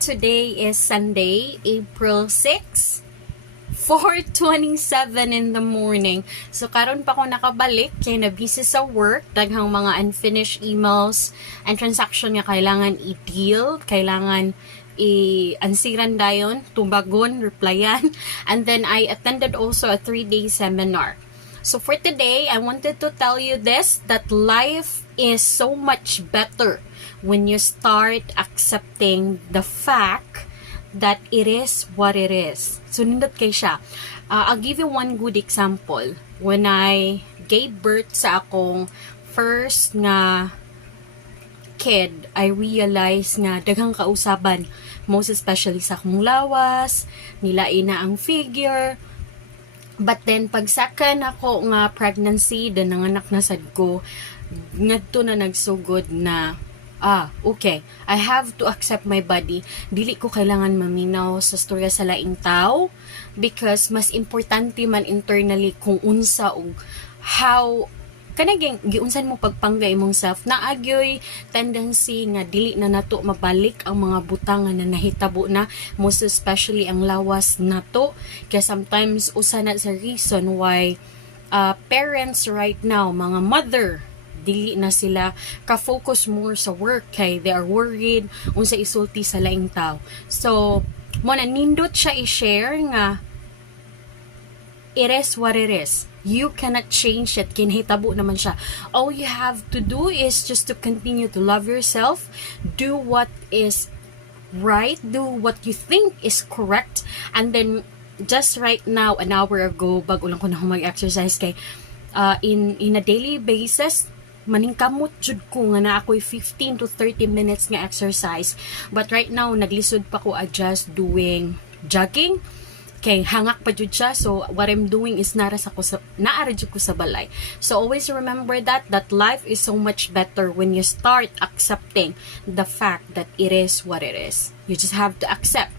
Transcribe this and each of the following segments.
Today is Sunday, April 6, 4:27 in the morning. So karon pa ako nakabalik kay na busy sa work, daghang mga unfinished emails and transaction nga kailangan i-deal, kailangan i-ansiran dayon, tumbagon, replyan, and then I attended also a 3-day seminar. So for today, I wanted to tell you this, that life is so much better when you start accepting the fact that it is what it is. So, nindot kay siya. I'll give you one good example. When I gave birth sa akong first nga kid, I realized nga daghang kausaban, most especially sa akong lawas, nilain na ang figure. But then, pag second ako nga pregnancy, then nanganak na sad ko, ngadto na nagsugod na, okay, I have to accept my body. Dili ko kailangan maminaw sa storya sa laing tao because mas importante man internally kung unsa o how kanang giunsan mo pagpanggay mong self na agyoy tendency nga dili na nato mabalik ang mga butang nga nahitabo na, most especially ang lawas nato, kaya sometimes usa na sa reason why parents right now, mga mother, dili na sila ka-focus more sa work kay they are worried unsa isulti sa laing tao. So mo na nindot siya i-share nga it is what it is. You cannot change it. Kinahitabo naman siya. All you have to do is just to continue to love yourself. Do what is right. Do what you think is correct. And then, just right now, an hour ago, bago lang ko na mag-exercise kay, in a daily basis, maningkamot jud ko nga na ako'y 15 to 30 minutes nga exercise. But right now, naglisod pa ko adjust doing jogging. Kay hangak pa jud siya, so what I'm doing is naara jud ko sa balay. So always remember that life is so much better when you start accepting the fact that it is what it is. You just have to accept.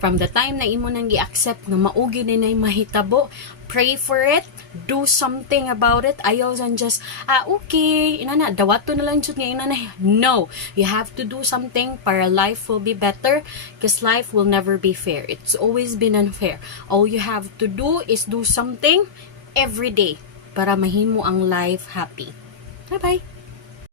From the time na imo nang gi-accept na maugi na mahitabo, pray for it, do something about it. Ayaw san just, okay, inana, dawato na lang jud nga inana. No, you have to do something para life will be better, because life will never be fair. It's always been unfair. All you have to do is do something every day para mahimo ang life happy. Bye-bye!